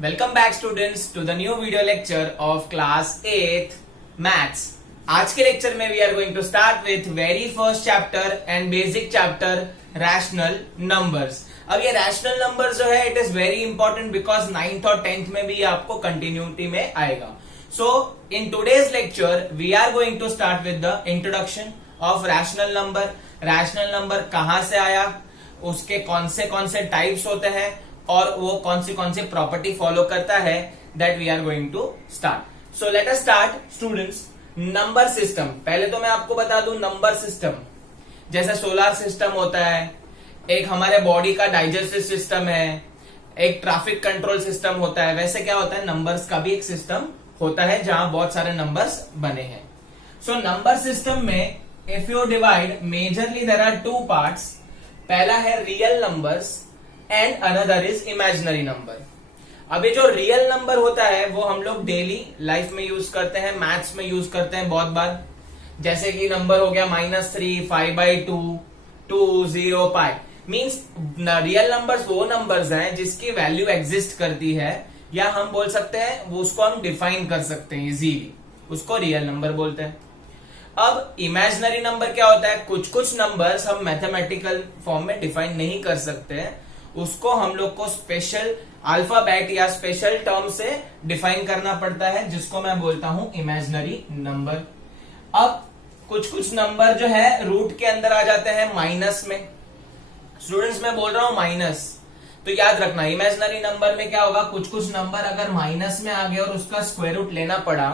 Welcome back students to the new video lecture of class 8th maths. आज के lecture में we are going to start with very first chapter and basic chapter rational numbers. अब ये rational numbers जो है it is very important because 9th और 10th में भी ये आपको कंटिन्यूटी में आएगा। So in today's lecture we are going to start with the introduction of rational number. Rational number कहां से आया, उसके कौन से टाइप्स होते हैं और वो कौन सी प्रॉपर्टी फॉलो करता है, that we are going to start. So let us start students. Number system, पहले तो मैं आपको बता दूं नंबर सिस्टम जैसे सोलर सिस्टम होता है, एक हमारे बॉडी का डाइजेस्टिव सिस्टम है, एक ट्रैफिक कंट्रोल सिस्टम होता है, वैसे क्या होता है नंबर्स का भी एक सिस्टम होता है जहां बहुत सारे नंबर्स बने हैं। सो नंबर सिस्टम में if you divide majorly there are two parts. पहला है real numbers and another is imaginary number. अभी जो रियल नंबर होता है वो हम लोग डेली लाइफ में यूज करते हैं, मैथ्स में यूज करते हैं बहुत बार। जैसे कि नंबर हो गया -3, 5/2, 2, 0, पाई। मीन्स रियल नंबर्स वो नंबर्स हैं जिसकी वैल्यू एग्जिस्ट करती है, या हम बोल सकते हैं वो उसको हम डिफाइन कर सकते हैं इजीली, उसको रियल नंबर बोलते हैं। अब इमेजिनरी नंबर क्या होता है, कुछ नंबर्स हम मैथमेटिकल फॉर्म में डिफाइन नहीं कर सकते हैं, उसको हम लोग को स्पेशल अल्फाबेट या स्पेशल टर्म से डिफाइन करना पड़ता है, जिसको मैं बोलता हूं इमेजिनरी नंबर। अब कुछ नंबर जो है रूट के अंदर आ जाते हैं माइनस में। स्टूडेंट्स मैं बोल रहा हूं माइनस, तो याद रखना इमेजिनरी नंबर में क्या होगा, कुछ नंबर अगर माइनस में आ गए और उसका स्क्वायर रूट लेना पड़ा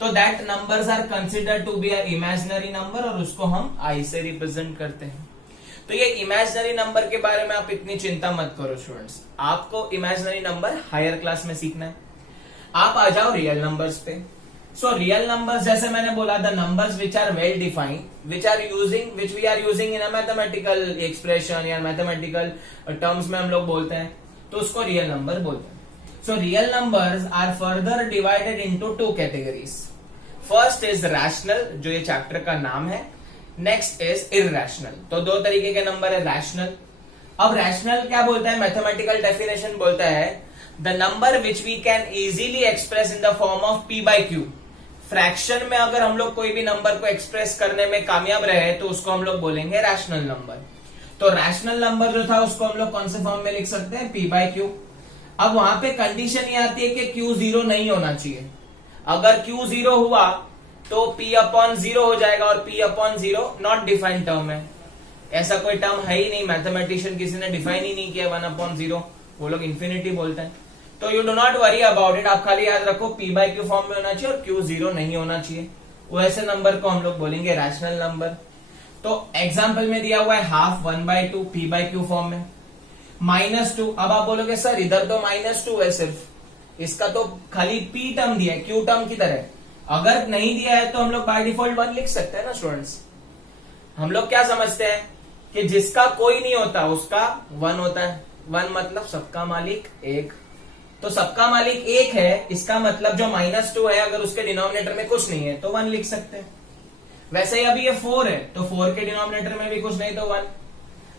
तो that numbers are considered to be a imaginary number और उसको हम आई से रिप्रेजेंट करते हैं। तो ये इमेजिनरी नंबर के बारे में आप इतनी चिंता मत करो स्टूडेंट्स, आपको इमेजिनरी नंबर हायर क्लास में सीखना है। आप आ जाओ रियल नंबर्स पे। सो रियल नंबर्स जैसे मैंने बोला the numbers which are well defined, which we are using in a mathematical expression या मैथमेटिकल टर्म्स में हम लोग बोलते हैं, तो उसको रियल नंबर बोलते हैं। So real numbers are further divided into two categories. First is rational, जो ये चैप्टर का नाम है। Next is irrational. तो दो तरीके के नंबर है रैशनल। अब रैशनल क्या बोलता है, मैथमेटिकल डेफिनेशन बोलता है the number which we can easily express in the form of p/q। Fraction में अगर हम लोग कोई भी नंबर को एक्सप्रेस करने में कामयाब रहे तो उसको हम लोग बोलेंगे रैशनल नंबर। तो रैशनल नंबर जो था उसको हम लोग कौन से फॉर्म में लिख सकते हैं, p/q। अब वहां पे कंडीशन ये आती है कि q 0 नहीं होना चाहिए। अगर q 0 हुआ तो p/0 हो जाएगा और p/0 नॉट डिफाइंड टर्म है, ऐसा कोई टर्म है ही नहीं, मैथमेटिशियन किसी ने डिफाइन ही नहीं किया 1/0, वो लोग इन्फिनिटी बोलते हैं। तो you do not worry about it, आप खाली याद रखो p/q फॉर्म में होना चाहिए और q 0 नहीं होना चाहिए। वैसे नंबर को हम लोग बोलेंगे रैशनल नंबर। तो एग्जाम्पल में दिया हुआ है हाफ 1/2 p/q फॉर्म में। -2, अब आप बोलोगे सर इधर तो -2 है, सिर्फ इसका तो खाली p टर्म दिया है, q टर्म की तरह। अगर नहीं दिया है तो हम लोग बाय डिफॉल्ट 1 लिख सकते हैं ना स्टूडेंट्स। हम लोग क्या समझते हैं कि जिसका कोई नहीं होता उसका 1 होता है। 1 मतलब सबका मालिक 1, तो सबका मालिक 1 है, इसका मतलब जो -2 है अगर उसके डिनोमिनेटर में कुछ नहीं है तो 1 लिख सकते हैं। वैसे ही अभी ये 4 है तो 4 के डिनोमिनेटर में भी कुछ नहीं तो 1।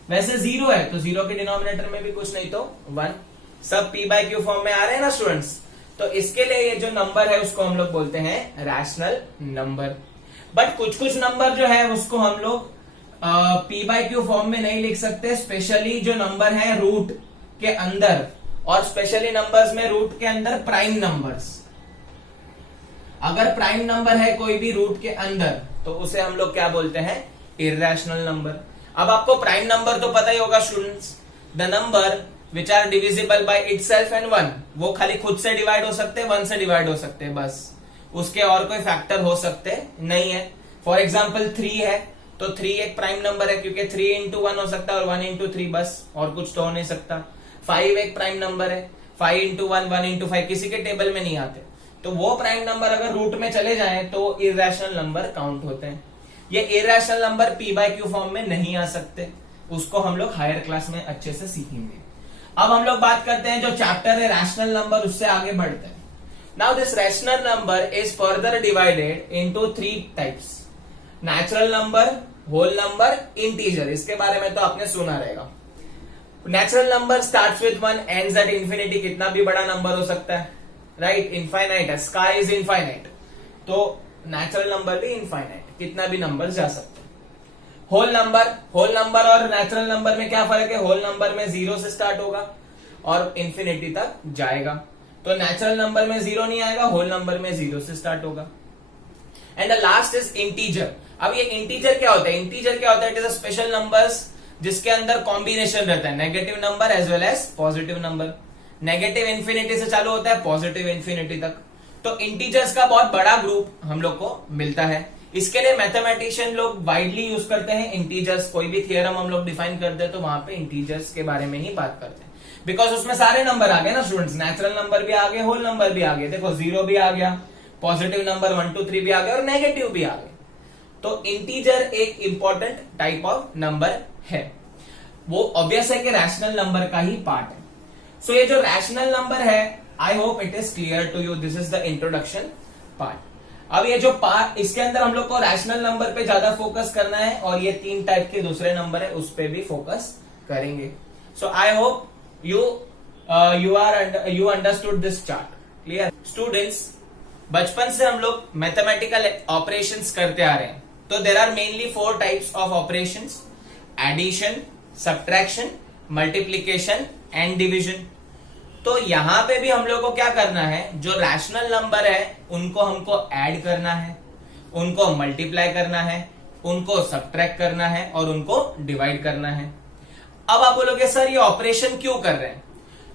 वैसे 0 है तो 0 के डिनोमिनेटर में भी कुछ नहीं तो 1। सब p/q फॉर्म में आ रहे हैं ना स्टूडेंट्स। तो इसके लिए ये जो नंबर है उसको हम लोग बोलते हैं रैशनल नंबर। बट कुछ नंबर जो है उसको हम लोग p/q फॉर्म में नहीं लिख सकते, स्पेशली जो नंबर है रूट के अंदर, और स्पेशली नंबर्स में रूट के अंदर प्राइम नंबर्स। अगर प्राइम नंबर है कोई भी रूट के अंदर तो उसे हम लोग क्या बोलते हैं, इररेशनल नंबर। अब आपको प्राइम नंबर तो पता ही होगा students, the number which are divisible by itself and 1। वो खाली खुद से डिवाइड हो सकते हैं, 1 से डिवाइड हो सकते हैं, बस उसके और कोई फैक्टर हो सकते नहीं है। फॉर एग्जाम्पल 3 है तो 3 एक प्राइम नंबर है क्योंकि 3 into 1 हो सकता है और 1 into 3, बस और कुछ तो हो नहीं सकता। 5 एक प्राइम नंबर है, 5 into 1, 1 into 5 किसी के टेबल में नहीं आते, तो वो प्राइम नंबर अगर रूट में चले जाएं तो इररेशनल नंबर काउंट होते हैं। ये इररेशनल नंबर p/q फॉर्म में नहीं आ सकते, उसको हम लोग हायर क्लास में अच्छे से सीखेंगे। अब हम लोग बात करते हैं जो चैप्टर है रैशनल नंबर, उससे आगे बढ़ते हैं। Now this rational number is further divided into 3 types, natural number, whole number, integer. इसके बारे में तो आपने सुना रहेगा। Natural number starts with 1 ends at infinity, कितना भी बड़ा नंबर हो सकता है, राइट, इनफाइनाइट है, स्काई इज इनफाइनाइट, तो नेचुरल नंबर भी इनफाइनाइट, कितना भी नंबर जा सकता है। होल नंबर और नेचुरल नंबर में क्या फर्क है, होल नंबर में 0 से स्टार्ट होगा और इंफिनिटी तक जाएगा, तो नेचुरल नंबर में 0 नहीं आएगा, होल नंबर में 0 से स्टार्ट होगा। And the last is integer. अब ये इंटीजर क्या होता है, इंटीजर क्या होता है, it is a special numbers जिसके अंदर कॉम्बिनेशन रहता है, negative number as well as positive number, negative infinity से चालू होता है पॉजिटिव इंफिनिटी तक, तो इंटीजर्स का बहुत बड़ा ग्रुप हम लोग को मिलता है। इसके लिए मैथमेटिशियन लोग वाइडली यूज करते हैं इंटीजर्स, कोई भी थियरम हम लोग डिफाइन करते हैं तो वहां पे इंटीजर्स के बारे में ही बात करते हैं, बिकॉज उसमें सारे नंबर आ गए ना स्टूडेंट्स, नेचुरल नंबर भी आ गए, होल नंबर भी आ गए, देखो 0 भी आ गया, पॉजिटिव नंबर 1 2 3 भी आ गया और नेगेटिव भी आ गए, तो इंटीजर एक इंपॉर्टेंट टाइप ऑफ नंबर है, वो ऑब्वियस है कि रैशनल नंबर का ही पार्ट है। सो ये जो रैशनल नंबर है, I hope it is clear to you, this is the introduction part. अब ये जो पार्ट, इसके अंदर हम लोग को रैशनल नंबर पे ज्यादा फोकस करना है और ये 3 टाइप के दूसरे नंबर है उस पे भी फोकस करेंगे। So I hope you understood this chart, clear? Students, बचपन से हम लोग मैथमेटिकल ऑपरेशंस करते आ रहे हैं, तो there are mainly 4 types of operations, addition, subtraction, multiplication and division. तो यहां पे भी हम लोग को क्या करना है, जो रैशनल नंबर है उनको हमको ऐड करना है, उनको मल्टीप्लाई करना है, उनको सब्ट्रैक्ट करना है और उनको डिवाइड करना है। अब आप बोलोगे सर ये ऑपरेशन क्यों कर रहे हैं,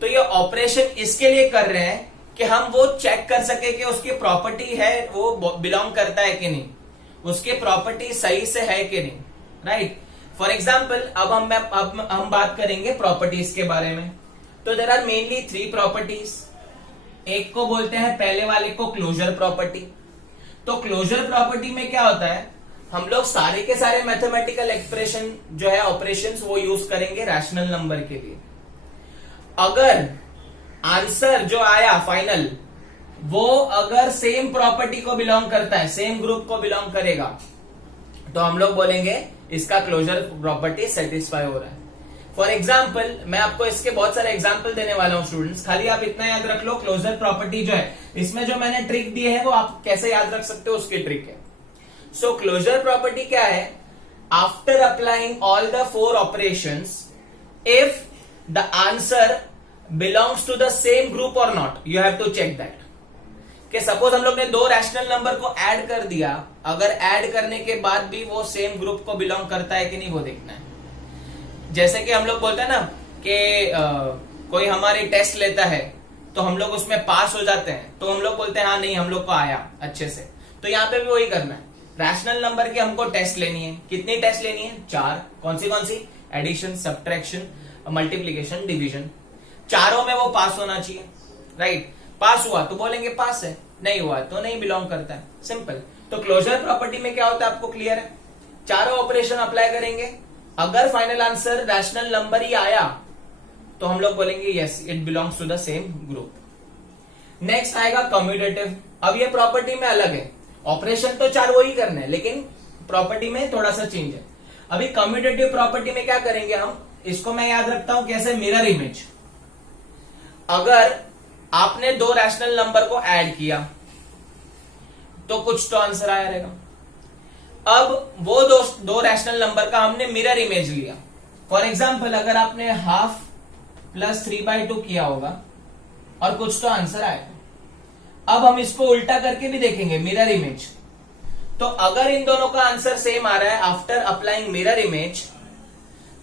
तो ये ऑपरेशन इसके लिए कर रहे हैं कि हम वो चेक कर सके कि उसकी प्रॉपर्टी है वो बिलोंग करता है कि नहीं, उसकी प्रॉपर्टी सही से है कि नहीं, राइट। फॉर एग्जाम्पल अब हम बात करेंगे प्रॉपर्टीज के बारे में, तो देर आर मेनली 3 प्रॉपर्टीज। एक को बोलते हैं, पहले वाले को क्लोजर प्रॉपर्टी। तो क्लोजर प्रॉपर्टी में क्या होता है, हम लोग सारे के सारे मैथमेटिकल एक्सप्रेशन जो है ऑपरेशंस वो यूज करेंगे रैशनल नंबर के लिए। अगर आंसर जो आया फाइनल वो अगर सेम प्रॉपर्टी को बिलोंग करता है, सेम ग्रुप को बिलोंग करेगा, तो हम लोग बोलेंगे इसका क्लोजर प्रॉपर्टी सेटिस्फाई हो रहा है। फॉर एग्जाम्पल मैं आपको इसके बहुत सारे एग्जाम्पल देने वाला हूं स्टूडेंट्स, खाली आप इतना याद रख लो, क्लोजर प्रॉपर्टी जो है इसमें जो मैंने ट्रिक दी है वो आप कैसे याद रख सकते हो उसकी ट्रिक है। सो क्लोजर प्रॉपर्टी क्या है, after applying all the 4 operations, if the answer belongs to the same group or not, you have to check that. कि सपोज हम लोग ने 2 रैशनल नंबर को ऐड कर दिया, अगर ऐड करने के बाद भी वो सेम ग्रुप को बिलोंग करता है कि नहीं वो देखना है। जैसे कि हम लोग बोलते हैं ना कि कोई हमारी टेस्ट लेता है तो हम लोग उसमें पास हो जाते हैं, तो हम लोग बोलते हैं हाँ नहीं हम लोग को आया अच्छे से, तो यहाँ पे भी वही करना है। रैशनल नंबर की हमको टेस्ट लेनी है, कितनी टेस्ट लेनी है, 4। कौन सी, एडिशन, सब्ट्रैक्शन, मल्टीप्लीकेशन, डिवीजन, चारों में वो पास होना चाहिए, राइट। पास हुआ तो बोलेंगे पास है, नहीं हुआ तो नहीं बिलोंग करता है, सिंपल। तो क्लोजर प्रॉपर्टी में क्या होता है आपको क्लियर है, चारों ऑपरेशन अप्लाई करेंगे, अगर फाइनल आंसर रैशनल नंबर ही आया तो हम लोग बोलेंगे yes it belongs to the same group. Next आएगा कम्यूटेटिव। अब ये प्रॉपर्टी में अलग है, ऑपरेशन तो 4 वो ही करने हैं लेकिन प्रॉपर्टी में थोड़ा सा चेंज है। अभी कम्यूटेटिव प्रॉपर्टी में क्या करेंगे हम, इसको मैं याद रखता हूं कैसे, मिरर इमेज। अगर आपने 2 रैशनल नंबर को ऐड किया तो कुछ तो आंसर आया रहेगा। अब वो दो रैशनल नंबर का हमने मिरर इमेज लिया। फॉर एग्जाम्पल अगर आपने 1/2 + 3/2 किया होगा और कुछ तो आंसर आएगा। अब हम इसको उल्टा करके भी देखेंगे, मिरर इमेज। तो अगर इन दोनों का आंसर सेम आ रहा है आफ्टर अप्लाइंग मिरर इमेज,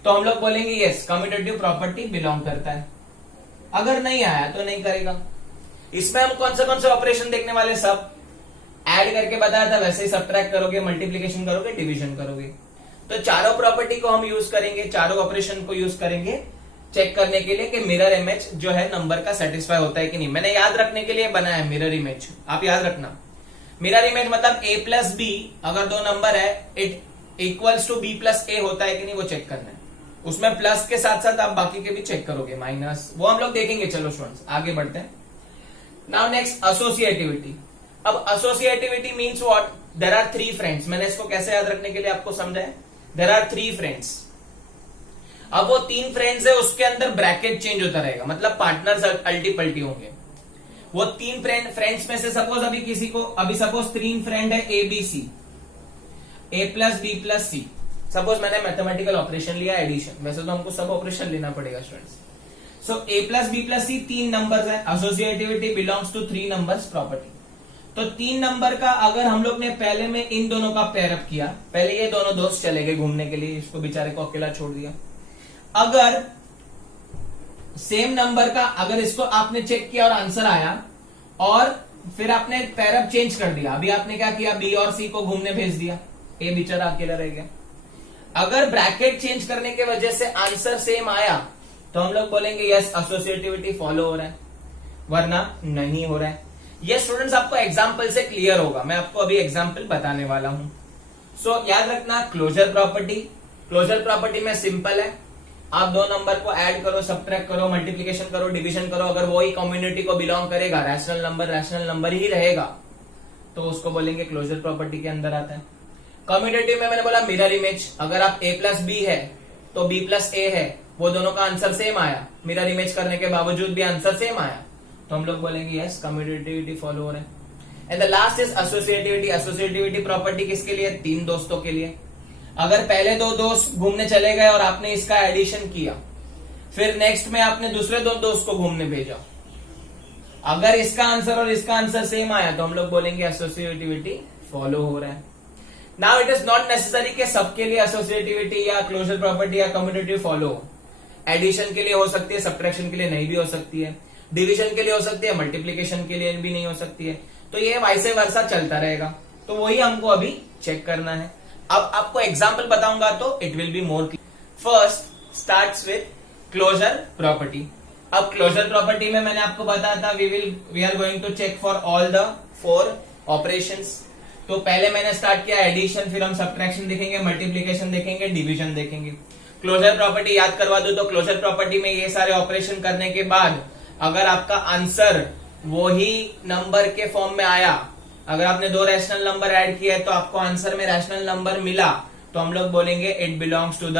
तो हम लोग बोलेंगे यस कम्यूटेटिव प्रॉपर्टी बिलोंग करता है। अगर नहीं आया तो नहीं करेगा। इसमें हम कौन से ऑपरेशन देखने वाले, सब ऐड करके बताया था वैसे ही सब्ट्रैक्ट करोगे, मल्टीप्लीकेशन करोगे, डिवीजन करोगे। तो चारों प्रॉपर्टी को हम यूज करेंगे, चारों ऑपरेशन को यूज करेंगे चेक करने के लिए कि मिरर इमेज जो है नंबर का सेटिस्फाई होता है कि नहीं। मैंने याद रखने के लिए बनाया है मिरर इमेज, आप याद रखना। मिरर इमेज मतलब a + b, अगर 2 नंबर है it equals to b + a होता है कि नहीं वो चेक करना है। उसमें प्लस के साथ साथ आप बाकी के भी चेक करोगे, माइनस, वो हम लोग देखेंगे। चलो स्टूडेंट्स आगे बढ़ते हैं। Now next associativity. अब associativity means what, there are 3 friends. मैंने इसको कैसे याद रखने के लिए आपको समझाया, देयर आर 3 फ्रेंड्स। अब वो 3 फ्रेंड्स है, उसके अंदर ब्रैकेट चेंज होता रहेगा, मतलब पार्टनर्स अल्टी पल्टी होंगे। वो 3 फ्रेंड्स में से सपोज अभी किसी को, अभी सपोज 3 फ्रेंड है A B C, A plus B plus C. Suppose मैंने मैथमेटिकल ऑपरेशन लिया एडिशन, वैसे तो हमको सब ऑपरेशन लेना पड़ेगा students. So A plus B plus C 3 numbers है, associativity belongs to 3 numbers property. तो 3 नंबर का अगर हम लोग ने पहले में इन दोनों का पेयरअप किया, पहले ये दोनों दोस्त चले गए घूमने के लिए, इसको बेचारे को अकेला छोड़ दिया। अगर सेम नंबर का अगर इसको आपने चेक किया और आंसर आया और फिर आपने पेयरअप चेंज कर दिया, अभी आपने क्या किया, बी और सी को घूमने भेज दिया, ए बेचारा अकेला रह गया। अगर ब्रैकेट चेंज करने की वजह से आंसर सेम आया तो हम लोग बोलेंगे यस एसोसिएटिविटी फॉलो हो रहा है, वरना नहीं हो रहा है। ये स्टूडेंट्स आपको एग्जाम्पल से क्लियर होगा, मैं आपको अभी एग्जाम्पल बताने वाला हूं। सो याद रखना क्लोजर प्रॉपर्टी, क्लोजर प्रॉपर्टी में सिंपल है, आप 2 नंबर को ऐड करो, सब्ट्रैक्ट करो, मल्टीप्लीकेशन करो, डिवीजन करो, अगर वही कम्युनिटी को बिलोंग करेगा, रैशनल नंबर ही रहेगा, तो उसको बोलेंगे क्लोजर प्रॉपर्टी के अंदर आता है। कम्युनिटी में मैंने बोला मिरर इमेज, अगर आप ए प्लस बी है तो बी प्लस ए है, वो दोनों का आंसर सेम आया, मिरर इमेज करने के बावजूद भी आंसर सेम आया, तो हम लोग बोलेंगे यस कम्युनिटिविटी फॉलो हो रहा है। And the last is associativity. Associativity property किसके लिए, 3 दोस्तों के लिए। अगर पहले 2 दोस्त घूमने चले गए और आपने इसका एडिशन किया, फिर नेक्स्ट में आपने दूसरे 2 दोस्त को घूमने भेजा, अगर इसका आंसर और इसका आंसर सेम आया तो हम लोग बोलेंगे एसोसिएटिविटी फॉलो हो रहा है। Now it is not necessary कि सबके लिए एसोसिएटिविटी या क्लोजर प्रॉपर्टी या कम्युनिटी फॉलो हो। एडिशन के लिए हो सकती है, सब्ट्रैक्शन के लिए नहीं भी हो सकती है, डिवीजन के लिए हो सकती है, मल्टीप्लीकेशन के लिए भी नहीं हो सकती है, तो ये वाइसे वर्सा चलता रहेगा। तो वही हमको अभी चेक करना है। अब आपको एग्जाम्पल बताऊंगा तो it will be more clear. First starts with closure property. अब क्लोजर प्रॉपर्टी में मैंने आपको बताया था we are going to check for all the 4 operations. तो पहले मैंने स्टार्ट किया एडिशन, फिर हम सब्ट्रैक्शन देखेंगे, मल्टीप्लीकेशन देखेंगे, डिवीजन देखेंगे। क्लोजर प्रॉपर्टी याद करवा दो तो क्लोजर प्रॉपर्टी में ये सारे ऑपरेशन करने के बाद अगर आपका आंसर वही नंबर के फॉर्म में आया, अगर आपने 2 रैशनल नंबर ऐड किया है तो आपको आंसर में रैशनल नंबर मिला, तो हम लोग बोलेंगे it belongs to the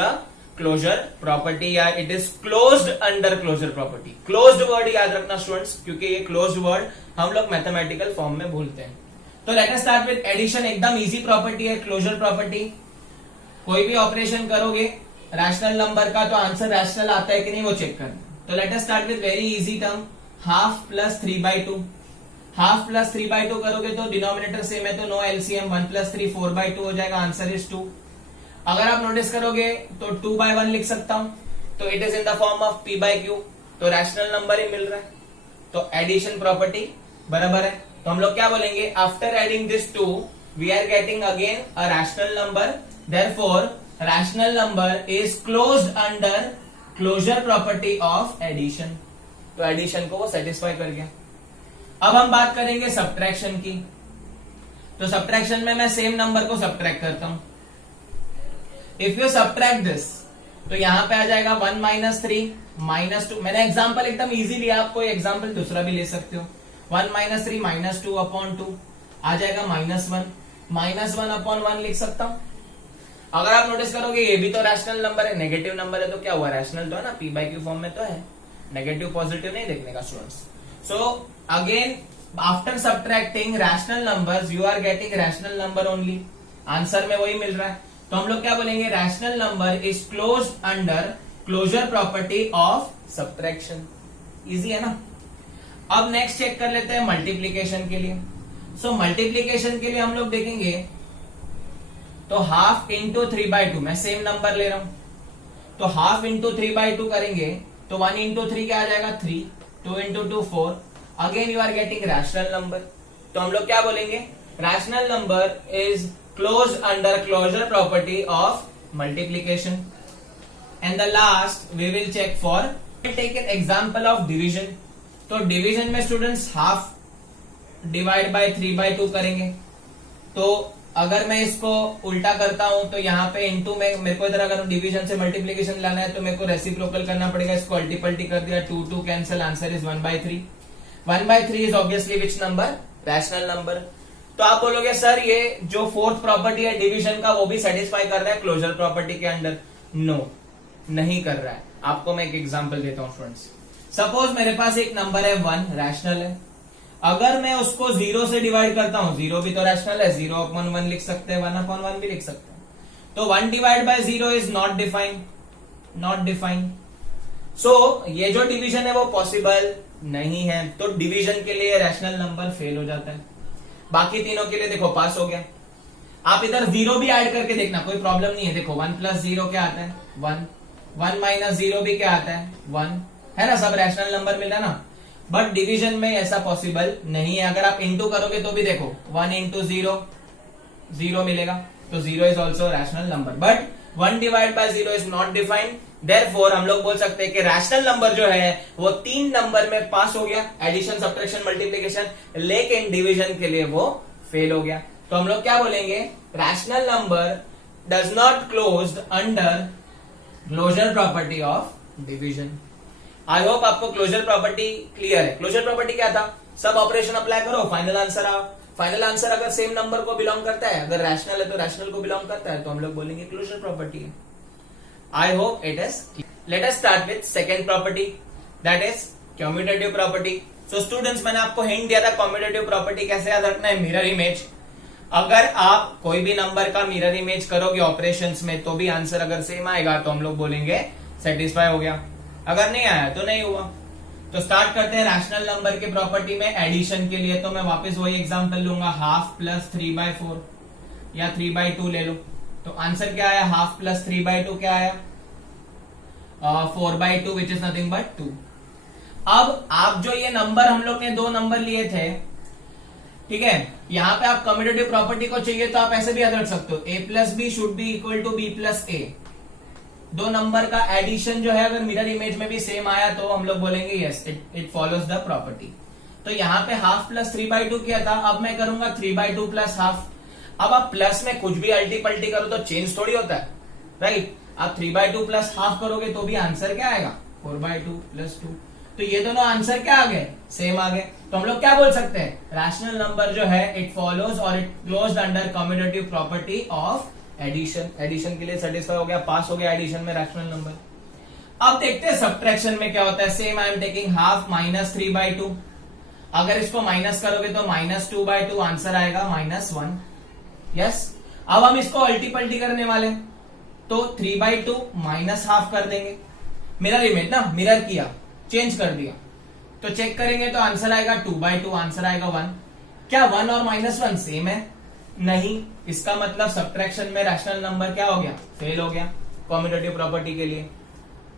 closure property या it is closed under closure property. Closed word याद रखना स्टूडेंट्स, क्योंकि ये क्लोज्ड वर्ड हम लोग मैथमेटिकल फॉर्म में भूलते हैं। तो let us start with addition. एकदम इजी प्रॉपर्टी है क्लोजर प्रॉपर्टी। कोई भी ऑपरेशन करोगे रैशनल नंबर का तो आंसर रैशनल आता है कि नहीं वो चेक करना। तो let us start with very easy term, half plus 3/2। Half plus 3/2 करोगे तो डिनोमिनेटर सेम है तो नो एलसीएम, 1 प्लस 3 4/2 हो जाएगा, आंसर इज 2। अगर आप नोटिस करोगे तो 2/1 लिख सकता हूं, तो it is in the form of p/q, तो रैशनल नंबर ही मिल रहा है, तो एडिशन प्रॉपर्टी बराबर है। तो हम लोग क्या बोलेंगे, after adding this 2 we are getting again a rational number, therefore rational number is closed under closure property of addition. तो एडिशन को वो सेटिस्फाई कर गया। अब हम बात करेंगे सब्ट्रैक्शन की। तो सब्ट्रैक्शन में मैं सेम नंबर को सब्ट्रैक्ट करता हूं। इफ यू सब्ट्रैक्ट दिस तो यहां पे आ जाएगा 1 - 3 - 2। मैंने एग्जांपल एकदम इजी लिया, आप कोई एग्जांपल दूसरा भी ले सकते हो। 1 - 3 - 2/2 आ जाएगा -1, -1/1 लिख सकता हूं। अगर आप नोटिस करोगे ये भी तो रैशनल नंबर है, नेगेटिव नंबर है, तो क्या हुआ, रैशनल तो है ना, p/q फॉर्म में तो है, नेगेटिव पॉजिटिव नहीं देखने का students. So again after subtracting rational numbers you are getting rational number only, answer में वही मिल रहा है। तो हम लोग क्या बोलेंगे, rational number is closed under closure property of subtraction. Easy है ना। अब नेक्स्ट चेक कर लेते हैं मल्टीप्लीकेशन के लिए। सो मल्टीप्लीकेशन के लिए हम लोग देखेंगे तो हाफ इंटू 3/2, मैं सेम नंबर ले रहा हूं, तो हाफ इंटू 3/2 करेंगे तो 1 × 3 क्या आ जाएगा 3, 2 × 2 4, again you are getting rational number. तो हम लोग क्या बोलेंगे, rational number is closed under closure property of multiplication. And the last we will check for, take an example of division. तो डिवीजन में स्टूडेंट्स हाफ डिवाइड बाय 3/2 करेंगे। तो अगर मैं इसको उल्टा करता हूं तो यहाँ पे इंटू में मेरे को इधर अगर डिवीजन से मल्टीप्लीकेशन लाना है तो मेरे को रेसिप्रोकल करना पड़ेगा, इसको अल्टी पल्टी कर दिया, 2 2 cancel, answer is 1/3। 1/3 is obviously which number, rational number. तो आप बोलोगे सर ये जो 4th प्रॉपर्टी है डिवीजन का वो भी सेटिस्फाई कर रहा है क्लोजर प्रॉपर्टी के अंडर। नो, नहीं कर रहा है। आपको मैं एक एग्जांपल देता हूं स्टूडेंट्स। सपोज मेरे पास एक नंबर है 1, रैशनल है। अगर मैं उसको 0 से डिवाइड करता हूं, 0 भी तो रैशनल है, 0/1 लिख सकते हैं, 1/1 भी लिख सकते हैं। तो 1 divide by 0 is not defined. So ये जो डिवीजन है वो पॉसिबल नहीं है, तो डिवीजन के लिए रैशनल नंबर फेल हो जाता है। बाकी तीनों के लिए देखो पास हो गया। आप इधर 0 भी ऐड करके देखना, कोई प्रॉब्लम नहीं है। देखो 1 + 0 क्या आता है? 1। 1 - 0 भी क्या आता है? 1, है ना, सब रैशनल नंबर मिल रहा ना। बट डिवीजन में ऐसा पॉसिबल नहीं है। अगर आप इंटू करोगे तो भी देखो 1 × 0 0 मिलेगा, तो 0 is also rational number. But 1 divide by 0 is not defined. Therefore हम लोग बोल सकते हैं कि रैशनल नंबर जो है वो 3 नंबर में पास हो गया, एडिशन, सब्ट्रैक्शन, मल्टीप्लिकेशन, लेकिन डिवीजन के लिए वो फेल हो गया। तो हम लोग क्या बोलेंगे? Rational number does not closed under closure property of division. I hope आपको क्लोजर प्रॉपर्टी क्लियर है। क्लोजर प्रॉपर्टी क्या था? सब ऑपरेशन अप्लाई करो, फाइनल आंसर आओ। फाइनल आंसर अगर सेम नंबर को बिलोंग करता है, अगर रैशनल है तो रैशनल को बिलोंग करता है, तो हम लोग बोलेंगे क्लोजर प्रॉपर्टी है। I hope it is. Late us start with second property, that is commutative property. So students, मैंने आपको हिंट दिया था कम्यूटेटिव प्रॉपर्टी कैसे याद रखना है, मिरर इमेज। अगर आप कोई भी नंबर का मिरर इमेज करोगे ऑपरेशंस में, तो भी आंसर अगर सेम आएगा तो हम लोग बोलेंगे सेटिस्फाई हो गया। अगर नहीं आया तो नहीं हुआ। तो स्टार्ट करते हैं रैशनल नंबर के प्रॉपर्टी में एडिशन के लिए। तो मैं वापस वही एग्जांपल लूंगा, हाफ प्लस 3/4 या 3/2 ले लो। तो आंसर क्या आया? हाफ प्लस 3/2 क्या आया? 4/2 विच इज नथिंग बट 2। अब आप जो ये नंबर, हम लोग ने 2 नंबर लिए थे, ठीक है, यहां पे आप कम्यूटेटिव प्रॉपर्टी को चाहिए तो आप ऐसे भी याद रख सकते हो, a + b should be equal to b + a। 2 number का एडिशन जो है अगर मिरर इमेज में भी सेम आया तो हम लोग बोलेंगे yes, it follows the property. तो यहाँ पे हाफ प्लस 3/2 किया था, अब मैं करूंगा 3/2 + हाफ। अब आप प्लस में कुछ भी अल्टी पल्टी करो तो चेंज थोड़ी होता है, राइट। आप 3/2 + हाफ करोगे तो भी आंसर क्या आएगा? 4/2 + 2। तो ये दोनों आंसर क्या आ गए? सेम आ गए। तो हम लोग क्या बोल सकते हैं? रैशनल नंबर जो है इट फॉलोज और it closed under commutative property of addition. Addition के लिए सेटिस्फाई हो गया, पास हो गया एडिशन में रैशनल नंबर। अब देखते हैं सब्ट्रैक्शन में क्या होता है। Same I am taking half minus 3/2। अगर इसको माइनस करोगे तो -2/2 आंसर आएगा -1। यस। अब हम इसको अल्टी पल्टी करने वाले, तो 3/2 माइनस हाफ कर देंगे। मिरर इमेज ना, मिरर किया, चेंज कर दिया, तो चेक करेंगे तो आंसर आएगा 2/2, आंसर आएगा 1। क्या 1 और -1 सेम है? नहीं। इसका मतलब सब्ट्रैक्शन में रैशनल नंबर क्या हो गया? फेल हो गया कम्यूटेटिव प्रॉपर्टी के लिए।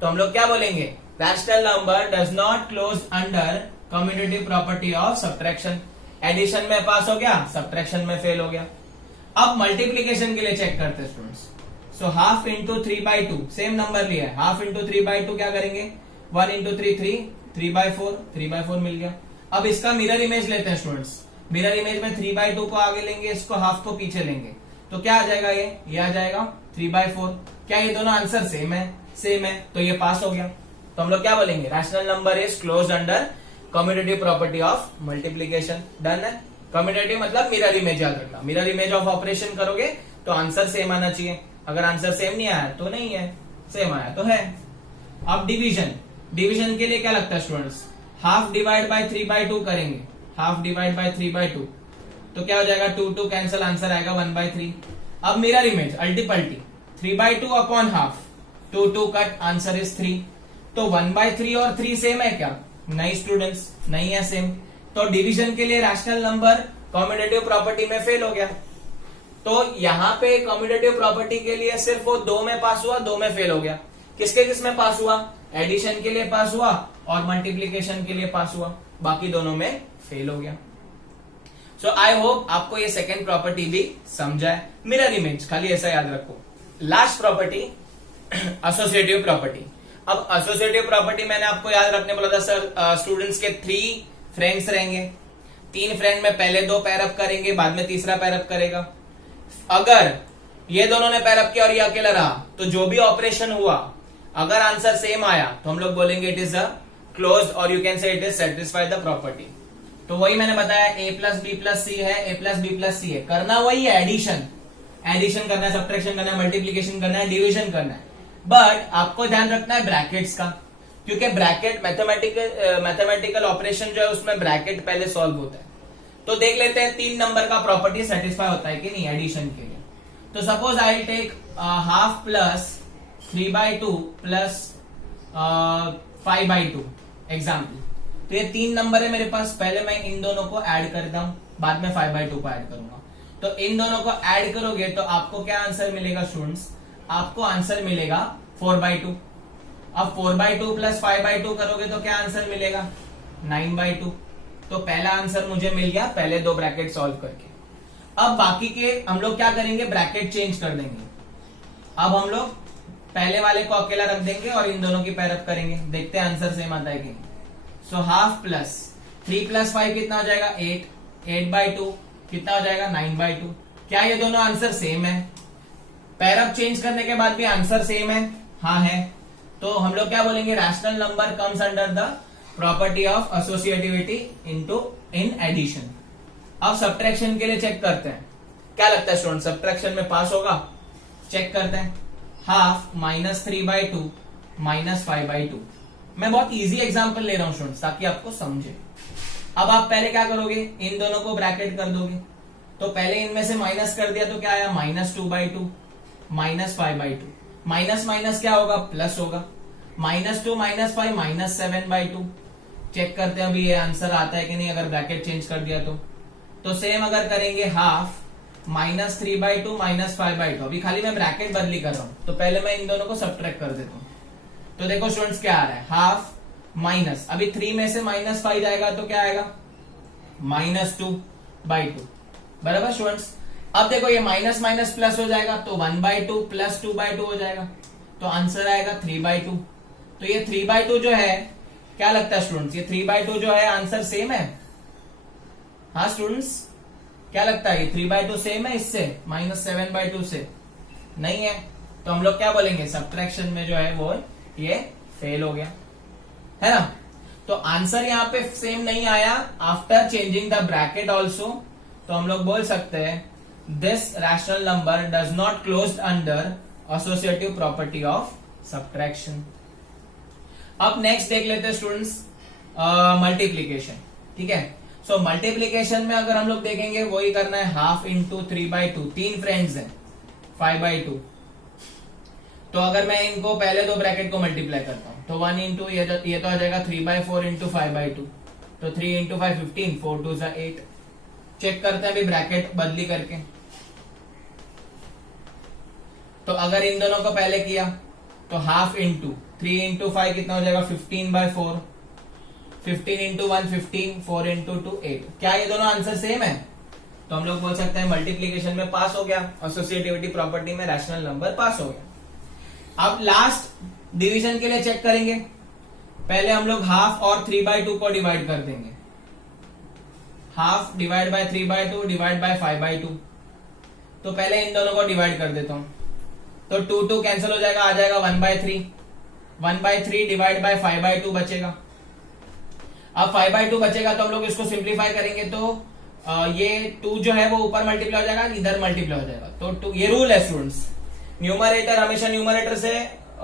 तो हम लोग क्या बोलेंगे? Rational number does not close under commutative property of subtraction. Addition में पास हो गया, सब्ट्रैक्शन में फेल हो गया। अब मल्टीप्लीकेशन के लिए चेक करते हैं students. So half into 3/2, same number लिया है, हाफ इंटू 3/2 क्या करेंगे? 1 × 3 3, 3/4, 3/4 मिल गया। अब इसका मिरर इमेज लेते हैं स्टूडेंट्स। मिरर इमेज में 3/2 को आगे लेंगे, इसको हाफ को पीछे लेंगे, तो क्या आ जाएगा? ये आ जाएगा 3/4। क्या ये दोनों आंसर सेम है? सेम है, तो ये पास हो गया। तो हम लोग क्या बोलेंगे? Rational number is close under commutative property of multiplication. Done है। कम्यूटेटिव मतलब मिरर इमेज याद रखना। मिरर इमेज ऑफ ऑपरेशन करोगे तो आंसर सेम आना चाहिए। अगर आंसर सेम नहीं आया तो नहीं है, सेम आया तो है। अब डिवीजन, डिवीजन के लिए क्या लगता है स्टूडेंट्स? हाफ डिवाइड बाय 3/2 करेंगे, हाफ डिवाइड बाय 3/2, तो क्या हो जाएगा? 2 कैंसिल, आंसर आएगा 1/3। अब मिरर इमेज अल्टी पल्टी, 3/2 upon half, 2 cut, answer is 3। तो 1/3 और 3 सेम है क्या? नहीं स्टूडेंट्स, नहीं है सेम। तो डिवीजन के लिए रैशनल नंबर कम्यूटेटिव प्रॉपर्टी में फेल हो गया। तो यहाँ पे कम्यूटेटिव प्रॉपर्टी के लिए सिर्फ वो 2 में पास हुआ, 2 में फेल हो गया। किसके किस में पास हुआ? एडिशन के लिए पास हुआ और मल्टीप्लीकेशन के लिए पास हुआ, बाकी दोनों में फेल हो गया। सो आई होप आपको ये सेकेंड प्रॉपर्टी भी समझा है। मिरर इमेज खाली ऐसा याद रखो। Last property associative property. अब एसोसिएटिव प्रॉपर्टी मैंने आपको याद रखने बोला था सर, स्टूडेंट्स के 3 फ्रेंड्स रहेंगे, 3 फ्रेंड में पहले 2 पैरअप करेंगे, बाद में तीसरा पैरअप करेगा। अगर ये दोनों ने पैरअप किया और ये अकेला रहा, तो जो भी ऑपरेशन हुआ अगर आंसर सेम आया तो हम लोग बोलेंगे इट इज अ क्लोज, और you can say it is satisfy the property. तो वही मैंने बताया, a + b + c है, a + b + c है, करना वही है, एडिशन। एडिशन करना है, सब्ट्रैक्शन करना है, मल्टीप्लीकेशन करना है, डिवीजन करना है। बट आपको ध्यान रखना है ब्रैकेट्स का, क्योंकि ब्रैकेट मैथमेटिकल ऑपरेशन जो है उसमें ब्रैकेट पहले सॉल्व होता है। तो देख लेते हैं 3 नंबर का प्रॉपर्टी सेटिस्फाई होता है कि नहीं एडिशन के लिए। तो suppose I take half plus 3/2 plus 5/2 example. तो ये 3 नंबर है मेरे पास, पहले मैं इन दोनों को ऐड करता हूं, बाद में 5/2 को ऐड करूंगा। तो इन दोनों को ऐड करोगे तो आपको क्या आंसर मिलेगा स्टूडेंट्स? आपको आंसर मिलेगा 4/2। अब 4/2 प्लस 5/2 करोगे तो क्या आंसर मिलेगा? 9/2। तो पहला आंसर मुझे मिल गया पहले 2 ब्रैकेट सॉल्व करके। अब बाकी के हम लोग क्या करेंगे? ब्रैकेट चेंज कर देंगे। अब हम लोग पहले वाले को अकेला रख देंगे और इन दोनों की पैरअप करेंगे, देखते हैं आंसर सेम आता है कि नहीं। सो हाफ प्लस 3 प्लस 5 कितना हो जाएगा? 8। 8/2 कितना हो जाएगा? 9/2। क्या ये दोनों आंसर सेम है? पैरअप चेंज करने के बाद भी आंसर सेम है? हाँ है। तो हम लोग क्या बोलेंगे? Rational number comes under the property of associativity in addition. अब सब्ट्रैक्शन के लिए चेक करते हैं, क्या लगता है स्टूडेंट सब्ट्रैक्शन में पास होगा? चेक करते हैं। Half minus 3/2 minus 5/2। मैं बहुत इजी एग्जांपल ले रहा हूं स्टूडेंट्स ताकि आपको समझे। अब आप पहले क्या करोगे? इन दोनों को ब्रैकेट कर दोगे। तो पहले इनमें से माइनस कर दिया तो क्या आया? -2/2 माइनस 5/2। माइनस माइनस क्या होगा? प्लस होगा। -2 माइनस 5 -7/2। चेक करते हैं अभी ये आंसर आता है कि नहीं अगर ब्रैकेट चेंज कर दिया तो सेम अगर करेंगे हाफ -3/2 माइनस 5/2। अभी खाली मैं ब्रैकेट बदली कर रहा हूं, तो पहले मैं इन दोनों को सब्ट्रैक्ट कर देता हूं। तो देखो स्टूडेंट्स क्या आ रहा है? हाफ माइनस, अभी 3 में से -5 जाएगा तो क्या आएगा? -2/2। बराबर स्टूडेंट्स। अब देखो ये माइनस माइनस प्लस हो जाएगा तो 1/2 प्लस 2/2 हो जाएगा, तो आंसर आएगा 3/2। तो ये 3/2 जो है, क्या लगता है स्टूडेंट्स? ये 3/2 जो है आंसर सेम है? हाँ स्टूडेंट्स, क्या लगता है? ये 3/2 सेम है इससे -7/2 से? नहीं है। तो हम लोग क्या बोलेंगे? सब्ट्रैक्शन में जो है वो ये फेल हो गया, है ना। तो आंसर यहाँ पे सेम नहीं आया after changing the bracket also. तो हम लोग बोल सकते हैं this rational number does not close under associative property of subtraction. अब नेक्स्ट देख लेते हैं स्टूडेंट्स मल्टीप्लीकेशन। ठीक है। सो मल्टीप्लीकेशन में अगर हम लोग देखेंगे वही करना है, हाफ इंटू 3/2। 3 फ्रेंड्स हैं, 5/2। तो अगर मैं इनको पहले 2 ब्रैकेट को मल्टीप्लाई करता हूं तो 1 इंटू ये तो आ जाएगा 3/4 इंटू 5/2। तो 3 इंटू 5 15, 4 2 8। चेक करते हैं अभी ब्रैकेट बदली करके। तो अगर इन दोनों को पहले किया तो हाफ इंटू 3 इंटू 5 कितना हो जाएगा? 15/4। 15 इंटू 1 15, 4 इंटू 2 8। क्या ये दोनों आंसर सेम है? तो हम लोग बोल सकते हैं मल्टीप्लीकेशन में पास हो गया, एसोसिएटिविटी प्रॉपर्टी में रैशनल नंबर पास हो गया। अब लास्ट डिवीजन के लिए चेक करेंगे। पहले हम लोग हाफ और 3/2 को डिवाइड कर देंगे। Half divide by 3/2 divide by 5/2। तो पहले इन दोनों को डिवाइड कर देता हूं। तो 2 कैंसिल हो जाएगा, आ जाएगा 1/3। 1/3 डिवाइड बाय 5/2 बचेगा। अब 5/2 बचेगा तो हम लोग इसको सिंप्लीफाई करेंगे तो ये 2 जो है वो ऊपर मल्टीप्लाई हो जाएगा, इधर मल्टीप्लाई हो जाएगा। तो 2, ये रूल है स्टूडेंट्स, न्यूमरेटर हमेशा न्यूमरेटर से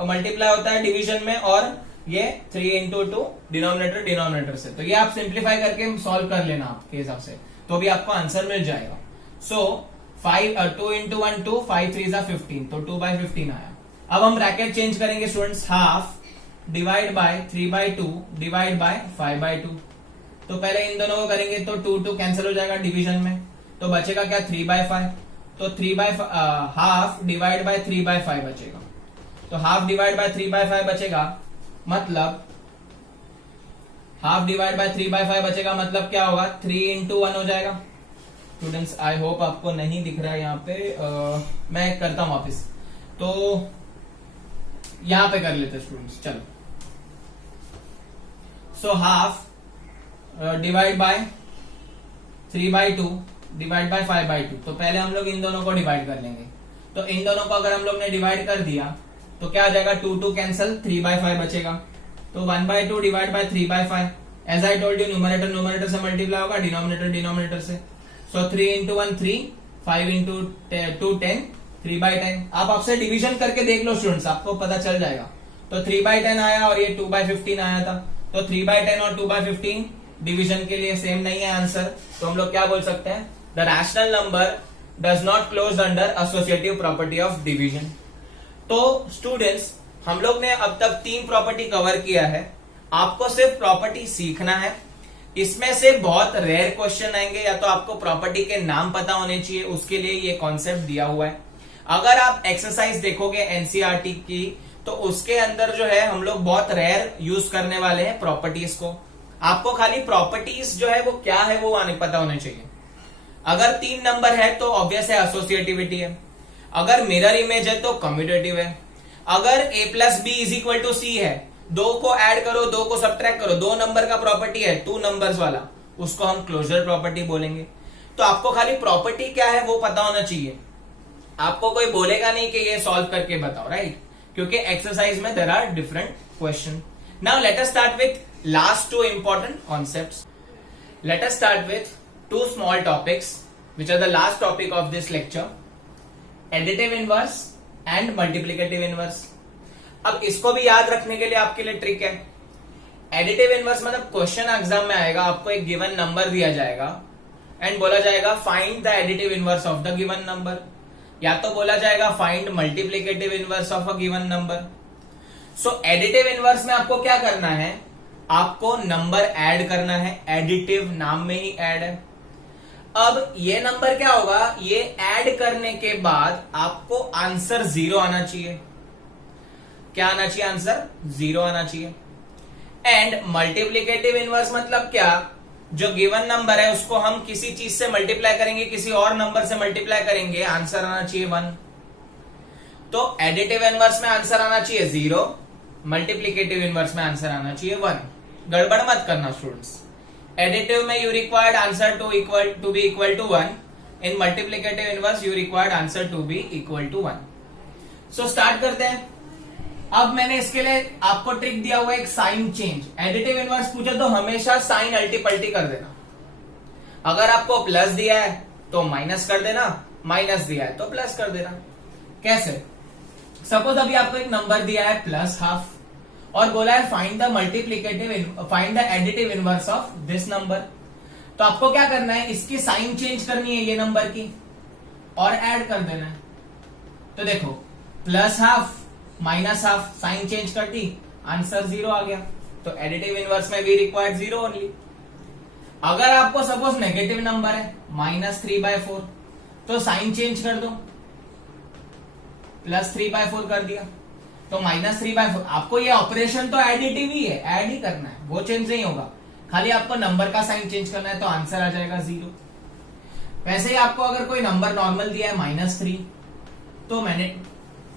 मल्टीप्लाई होता है डिवीजन में, और ये 3 इंटू 2 डिनोमिनेटर से। तो ये आप सिंप्लीफाई करके सॉल्व कर लेना आपके हिसाब से, तो भी आपको आंसर मिल जाएगा। सो 2 इंटू 1 2, 5 3 15, तो 2/15 आया। अब हम ब्रैकेट चेंज करेंगे students, half divide by 3/2 divide by 5/2। तो पहले इन दोनों को करेंगे तो 2 कैंसिल हो जाएगा डिवीजन में, तो बचेगा क्या? 3/5। तो हाफ डिवाइड बाय 3/5 बचेगा। तो हाफ डिवाइड बाय 3/5 बचेगा, मतलब हाफ डिवाइड बाय 3/5 बचेगा, मतलब क्या होगा? 3 इंटू 1 हो जाएगा। स्टूडेंट्स आई होप आपको नहीं दिख रहा है यहाँ पे, मैं करता हूं वापिस। तो यहां पे कर लेते स्टूडेंट्स, चलो। So half divide by 3/2 divide by 5/2। तो पहले हम लोग इन दोनों को डिवाइड कर लेंगे। तो इन दोनों को अगर हम लोग ने डिवाइड कर दिया तो क्या आ जाएगा? 2 कैंसिल, 3/5 बचेगा। तो 1/2 divide by 3/5। As I told you, numerator से मल्टीप्लाई होगा, डिनोमिनेटर से। So 3 into 1 3, 5 into 2 10, 3/10। आप आपसे डिवीजन करके देख लो स्टूडेंट्स, आपको पता चल जाएगा। तो 3/10 आया और ये 2/15 आया था, तो 3/10 और 2/15 डिवीजन के लिए सेम नहीं है आंसर, तो हम लोग क्या बोल सकते हैं, the rational number does not close under associative property of division. तो स्टूडेंट्स हम लोग ने अब तक 3 प्रॉपर्टी कवर किया है, आपको सिर्फ प्रॉपर्टी सीखना है। इसमें से बहुत रेयर क्वेश्चन आएंगे, या तो आपको प्रॉपर्टी के नाम पता होने चाहिए, उसके लिए ये कॉन्सेप्ट दिया हुआ है। अगर आप एक्सरसाइज देखोगे एनसीईआरटी की, तो उसके अंदर जो है हम लोग बहुत रेयर यूज करने वाले हैं प्रॉपर्टीज को। आपको खाली प्रॉपर्टीज जो है वो क्या है वो आने पता होने चाहिए। अगर 3 नंबर है तो ऑब्वियस है एसोसिएटिविटी है, अगर मिरर इमेज है तो कम्यूटेटिव है, अगर a plus B is equal to C है, 2 को ऐड करो 2 को सब्ट्रैक्ट करो, 2 नंबर का प्रॉपर्टी है 2 नंबर्स वाला, उसको हम क्लोजर प्रॉपर्टी बोलेंगे। तो आपको खाली प्रॉपर्टी क्या है वो पता होना चाहिए, आपको कोई बोलेगा नहीं कि ये सॉल्व करके बताओ, राइट, क्योंकि एक्सरसाइज में there are different question. Now let us start with last 2 important concepts. Let us start with 2 small topics which are the last topic of this lecture, additive inverse and multiplicative inverse। अब इसको भी याद रखने के लिए आपके लिए trick है। एडिटिव इनवर्स मतलब क्वेश्चन एग्जाम में आएगा, आपको एक गिवन नंबर दिया जाएगा एंड बोला जाएगा find the additive inverse of the given number, या तो बोला जाएगा find multiplicative inverse of a given number. So additive inverse में आपको क्या करना है, आपको नंबर ऐड करना है, एडिटिव नाम में ही ऐड है। अब ये नंबर क्या होगा, ये ऐड करने के बाद आपको आंसर 0 आना चाहिए। क्या आना चाहिए, आंसर 0 आना चाहिए। एंड मल्टीप्लिकेटिव इनवर्स मतलब क्या, जो गिवन नंबर है उसको हम किसी चीज से मल्टीप्लाई करेंगे, किसी और नंबर से मल्टीप्लाई करेंगे, आंसर आना चाहिए 1। तो एडिटिव इनवर्स में आंसर आना चाहिए 0, मल्टीप्लिकेटिव इनवर्स में आंसर आना चाहिए 1। गड़बड़ मत करना स्टूडेंट्स, एडिटिव में you required answer to be equal to 1, in multiplicative inverse you required answer to be equal to 1। So start करते हैं। अब मैंने इसके लिए आपको ट्रिक दिया हुआ है, एक साइन चेंज। एडिटिव इनवर्स पूछे तो हमेशा साइन अल्टी पल्टी कर देना। अगर आपको प्लस दिया है तो माइनस कर देना, माइनस दिया है तो प्लस कर देना। कैसे, सपोज अभी आपको एक नंबर दिया है +12 और बोला है find the additive inverse of this number. तो आपको क्या करना है, इसकी साइन चेंज करनी है ये नंबर की और ऐड कर देना है। तो देखो +12 -12 साइन चेंज कर दी, आंसर 0 आ गया। तो एडिटिव इनवर्स में वी रिक्वायर्ड 0 ओनली। अगर आपको सपोज नेगेटिव नंबर है -3/4, तो साइन चेंज कर दो, +3/4 कर दिया, तो -3/4। आपको ये ऑपरेशन तो एडिटिव ही है, ऐड ही करना है, वो चेंज नहीं होगा, खाली आपको नंबर का साइन चेंज करना है, तो आंसर आ जाएगा 0। वैसे ही आपको अगर कोई नंबर नॉर्मल दिया है -3, तो मैंने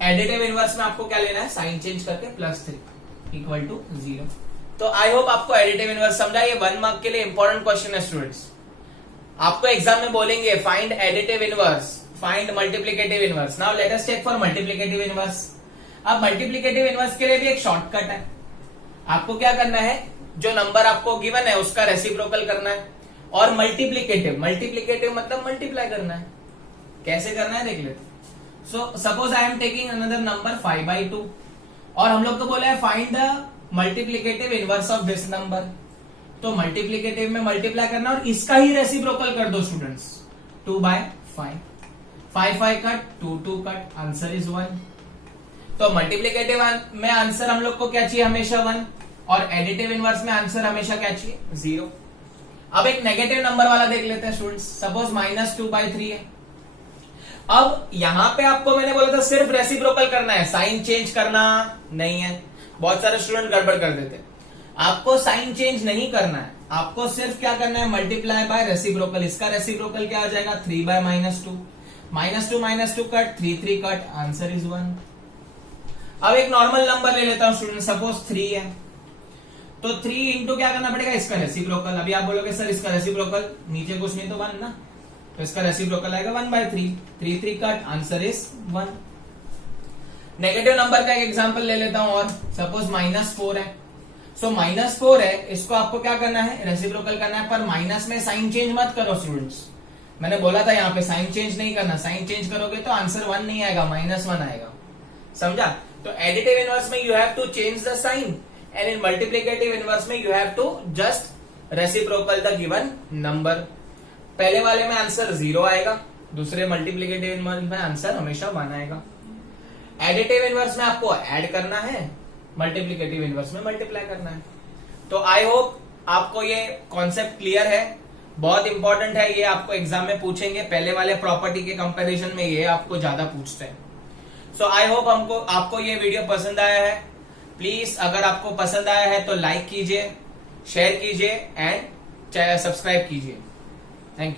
एडिटिव इनवर्स में आपको क्या लेना है, साइन चेंज करके +3 = 0। तो आई होप आपको एडिटिव इनवर्स समझा। ये 1 मार्क के लिए इंपॉर्टेंट क्वेश्चन है स्टूडेंट्स। आपको एग्जाम में बोलेंगे find additive inverse, find multiplicative inverse. Now let us check for multiplicative inverse. अब मल्टीप्लिकेटिव इनवर्स के लिए भी एक शॉर्टकट है। आपको क्या करना है, जो नंबर आपको गिवन है उसका रेसिप्रोकल करना है, और मल्टीप्लिकेटिव मतलब मल्टीप्लाई करना है। कैसे करना है देख लेते। So suppose I am taking another number 5/2 और हम लोग को बोला है find the multiplicative inverse of this number. तो मल्टीप्लिकेटिव में मल्टीप्लाई करना और इसका ही रेसिप्रोकल कर दो students, 2/5, 5 cut, 2 cut, answer is 1। तो मल्टीप्लिकेटिव में आंसर हम लोग को क्या चाहिए, हमेशा 1, और एडिटिव इनवर्स में आंसर हमेशा क्या चाहिए, 0। अब एक नेगेटिव नंबर वाला देख लेते हैं स्टूडेंट्स। सपोज -2/3 है। अब यहां पे आपको मैंने बोला था सिर्फ रेसिप्रोकल करना है, साइन चेंज करना नहीं है। बहुत सारे स्टूडेंट गड़बड़ कर देते हैं। आपको साइन चेंज नहीं करना है, आपको सिर्फ क्या करना है, मल्टीप्लाई बाय रेसिप्रोकल। इसका रेसिप्रोकल क्या आ जाएगा, 3/-2, -2 कट, 3 कट, आंसर इज 1। अब एक नॉर्मल नंबर ले लेता हूं स्टूडेंट, सपोज 3 है, तो 3 इंटू क्या करना पड़ेगा, इसका रेसिप्रोकल। अभी आप बोलोगे सर इसका रेसिप्रोकल नीचे कुछ नहीं तो 1 ना, तो इसका रेसिप्रोकल आएगा 1/3, 3 cut, answer is 1। Negative number का एक एग्जांपल ले लेता हूं और सपोज -4 है। सो -4 है, इसको आपको क्या करना है, रेसिप्रोकल करना है, पर माइनस में साइन चेंज मत करो स्टूडेंट्स। मैंने बोला था यहाँ पे साइन चेंज नहीं करना, साइन चेंज करोगे तो आंसर 1 नहीं आएगा, -1 आएगा, समझा। तो एडिटिव इनवर्स में you have to change the sign and in multiplicative inverse में you have to just reciprocal the given number. पहले वाले में आंसर 0 आएगा, दूसरे मल्टीप्लिकेटिव इनवर्स में आंसर हमेशा 1 आएगा। एडिटिव इनवर्स में आपको ऐड करना है, मल्टीप्लिकेटिव इनवर्स में मल्टीप्लाई करना है। तो आई होप आपको ये कॉन्सेप्ट क्लियर है, बहुत इंपॉर्टेंट है ये, आपको एग्जाम में पूछेंगे, पहले वाले प्रॉपर्टी के कंपैरिजन में ये आपको ज्यादा पूछते हैं। सो आई होप आपको ये वीडियो पसंद आया है। प्लीज अगर आपको पसंद आया है तो लाइक कीजिए, शेयर कीजिए एंड सब्सक्राइब कीजिए।